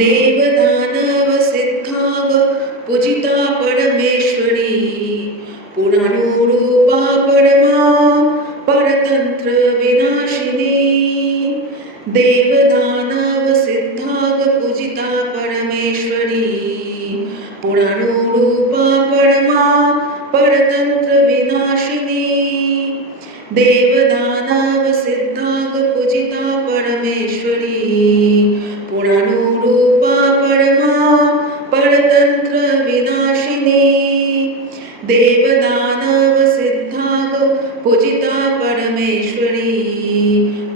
देवदानव सिद्धाग पूजिता परमेश्वरी पुराणोरूपा परमा परतंत्र विनाशिनी। देवदानव सिद्धाग पूजिता परमेश्वरी पुराणोरूपा परमा परतंत्र विनाशिनी। देवदानव सिद्धाग पूजिता परमेश्वरी पुराणोरूपा परमा परतंत्र विनाशिनी। देवदानव सिद्धाग पूजिता परमेश्वरी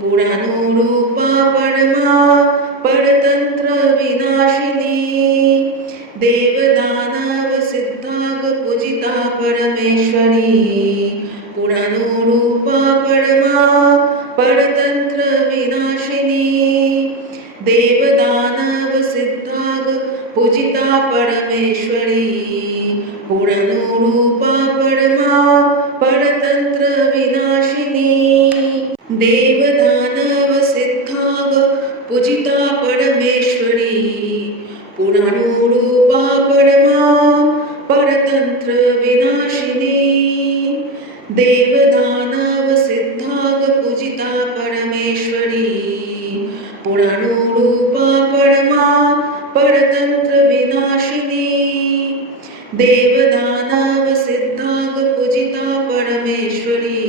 पुराणोरूपा परमा परतंत्र विनाशिनी। देवदानव सिद्धाग पूजिता परमेश्वरी पुराणोरूपा परमा परतंत्र विनाशिनी। देवदानव सिद्धाग पूजिता परमेश्वरी पुराणोरूपा परमा परतंत्र विनाशिनी। देवदानव सिद्धाग पूजिता परमेश्वरी पुराणोरूपा परमा परतंत्र विनाशिनी। देवदानव सिद्धाग पूजिता परमेश्वरी पुराणोरूपा परमा परतंत्र विनाशिनी। देवदानव सिद्धाग पूजिता परमेश्वरी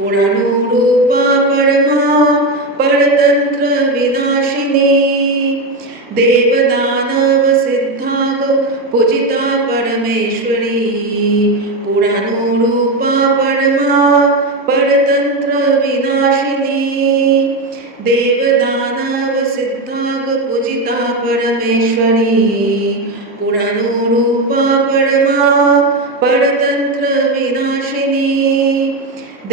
पुराणोरूपा परमा परतंत्र विनाशिनी। देवदानव सिद्धाग पूजिता परमेश्वरी पुराणोरूपा परमा परतंत्र विनाशिनी। देवदानव सिद्धाग पूजिता परमेश्वरी पुराणोरूपा परमा परतंत्र विनाशिनी।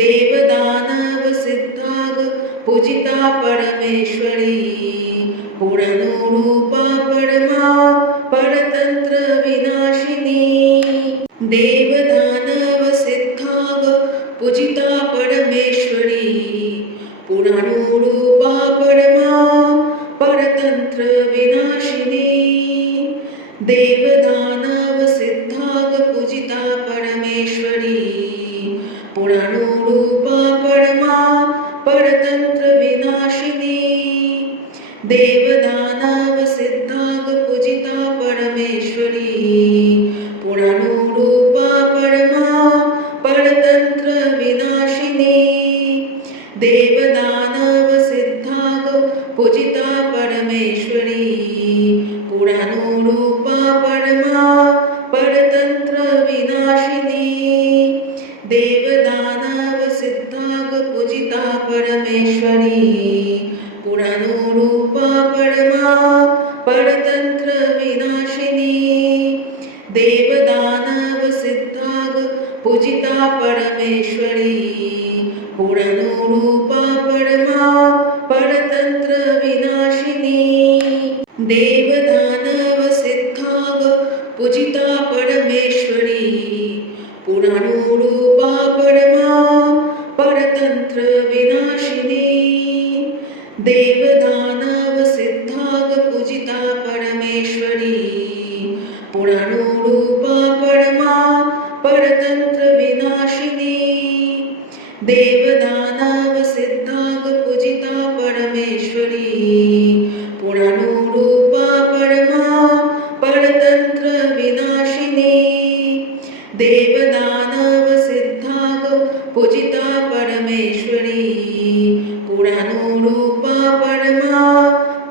देवदानव सिद्धाग पूजिता परमेश्वरी पुराणोरूपा परमा परतंत्र विनाशिनी। देवदानव सिद्धाग पूजिता परमेश्वरी पुराणोरूपा परमा परतंत्र विनाशिनी। देवदानव सिद्धाग पूजिता परमेश्वरी पुराणोरूपा परमा परतंत्र विनाशिनी। देवदानव सिद्धाग पूजिता परमेश्वरी पुराणोरूपा परमा परतंत्र विनाशिनी। देवदानव सिद्धाग पूजिता परमेश्वरी पुराणोरूपा परमा परतंत्र विनाशिनी। देवदानव सिद्धाग पूजिता परमेश्वरी पुराणोरूपा परमा परतंत्र विनाशिनी। देवदानव सिद्धाग पूजिता परमेश्वरी पुराणोरूपा परमा परतंत्र विनाशिनी। देवदानव सिद्धाग पूजिता परमेश्वरी पुराणोरूपा परमा परतंत्र विनाशिनी। देवदानव सिद्धाग पूजिता परमेश्वरी पुराणोरूपा परमा परतंत्र विनाशिनी। देवदानव सिद्धाग पूजिता परमेश्वरी पुराणोरूपा परमा परतंत्र विनाशिनी। देवदानव सिद्धाग पूजिता परमेश्वरी पुराणोरूपा परमा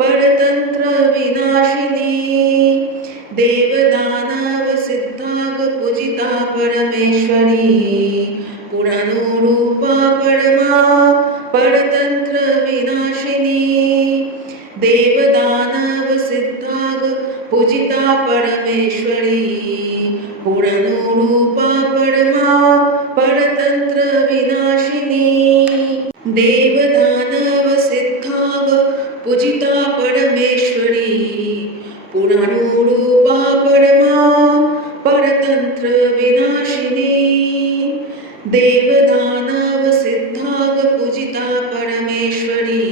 परतंत्र विनाशिनी। देवदानव सिद्धाग पूजिता परमेश्वरी पुराणोरूपा परमा परतंत्र विनाशिनी। देवदानव सिद्धाग पूजिता परमेश्वरी पुराणोरूपा परमा परतंत्र विनाशिनी। देवदानव सिद्धाग पूजिता परमेश्वरी पुराणोरूपा परमा परतंत्र विनाशिनी। देवदानव सिद्धाग पूजिता परमेश्वरी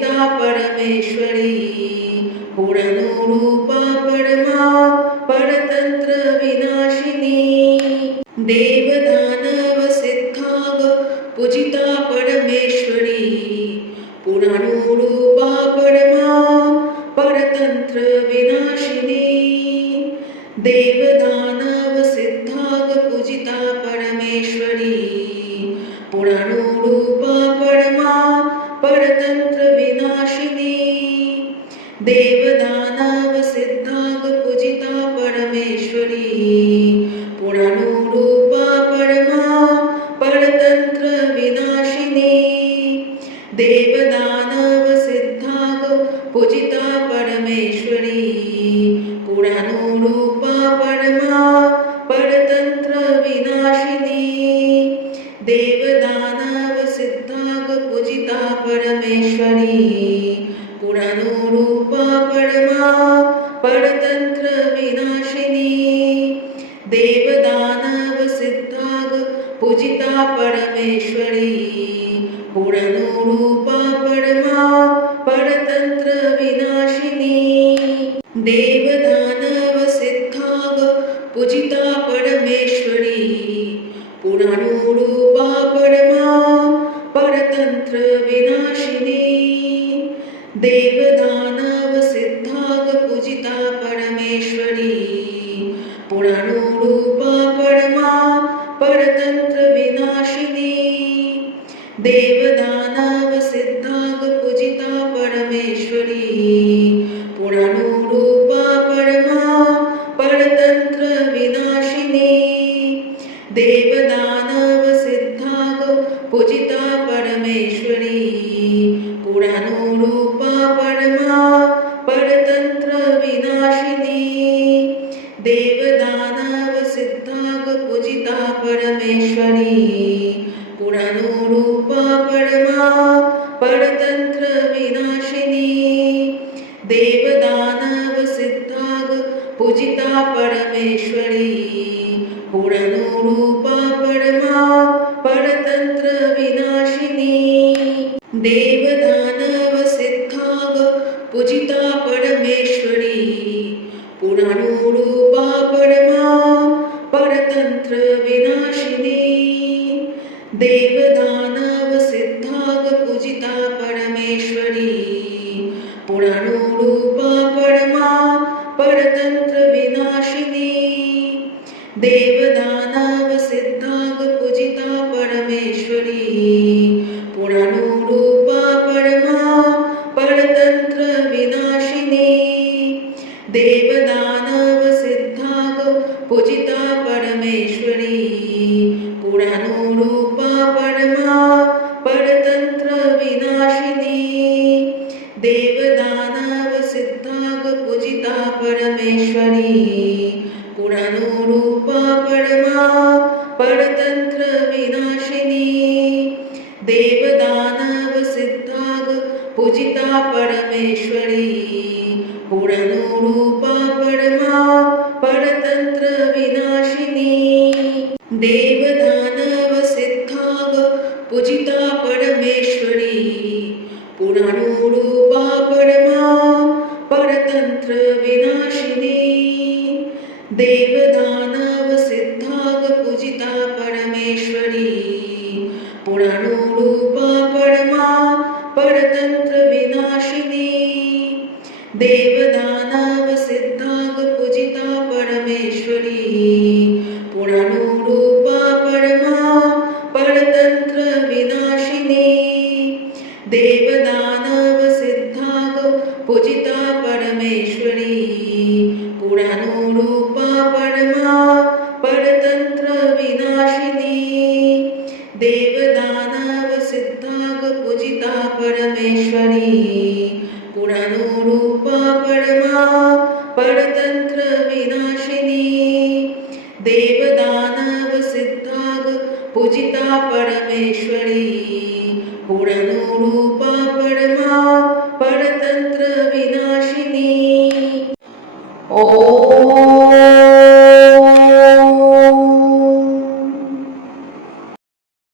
पूजिता परमेश्वरी पूर्णरूपा परमा परतंत्र विनाशिनी देवदानव सिद्धाग पूजिता परमेश्वरी पूर्णरूपा परमा परतंत्र विनाशिनी देवदानव सिद्धाग पूजिता परमेश्वरी पूर्णरूपा परमा परतंत्र विनाशिनी देवदानव सिद्धाग पूजिता परमेश्वरी पूर्णरूपा परमा परतंत्र विनाशिनी देवदानव सिद्धाग पूजिता परमेश्वरी पूर्णरूपा परमा परतंत्र विनाशिनी देवदानव सिद्धाग पूजिता परमेश्वरी पूर्णरूपा परमा परतंत्र विनाशिनी देवदानव सिद्धाग पूजिता परमेश्वरी पूर्णरूपा परमा परतंत्र विनाशिनी देवदानव सिद्धाग पूजिता परमेश्वरी पूर्णरूपा परमा परतंत्र विनाशिनी देवदानव सिद्धाग पूजिता परमेश्वरी पूर्णरूपा परमा परतंत्र विनाशिनी देवदानव सिद्धाग पूजिता परमेश्वरी पूर्णरूपा परमा परतंत्र विनाशिनी देवदानव सिद्धाग पूजिता परमेश्वरी पूर्णरूपा परमा परतंत्र विनाशिनी देवदानव सिद्धाग पूजिता परमेश्वरी पूर्णरूपा परमा परतंत्र विनाशिनी देवदानव सिद्धाग पूजिता परमेश्वरी पूर्णरूपा परमा परतंत्र विनाशिनी देवदानव सिद्धाग पूजिता परमेश्वरी पूर्णरूपा परमा परतंत्र विनाशिनी देवदानव सिद्धाग पूजिता परमेश्वरी पूर्णरूपा परमा परतंत्र विनाशिनी देवदानव सिद्धाग पूजिता परमेश्वरी पूर्णरूपा परमा परतंत्र विनाशिनी देवदानव सिद्धाग पूजिता परमेश्वरी पूर्णरूपा परमा परतंत्र विनाशिनी देवदानव सिद्धाग पूजिता परमेश्वरी पूर्णरूपा परमा परतंत्र विनाशिनी देवदानव सिद्धाग पूजिता परमेश्वरी पूर्णरूपा परमा परतंत्र विनाशिनी देवदानव सिद्धाग पूजिता परमेश्वरी पूर्णरूपा परमा परतंत्र विनाशिनी देवदानव सिद्धाग पूजिता परमेश्वरी पूर्णरूपा परमा परतंत्र विनाशिनी देवदानव सिद्धाग पूजिता परमेश्वरी पूर्णरूपा परमा परतंत्र विनाशिनी देवदानव सिद्धाग पूजिता परमेश्वरी पूर्णरूपा परमा परतंत्र विनाशिनी देवदानव सिद्धाग पूजिता परमेश्वरी पूर्णरूपा परमा परतंत्र विनाशिनी देवदानव सिद्धाग पूजिता परमेश्वरी पूर्णरूपा परमा परतंत्र विनाशिनी। ओम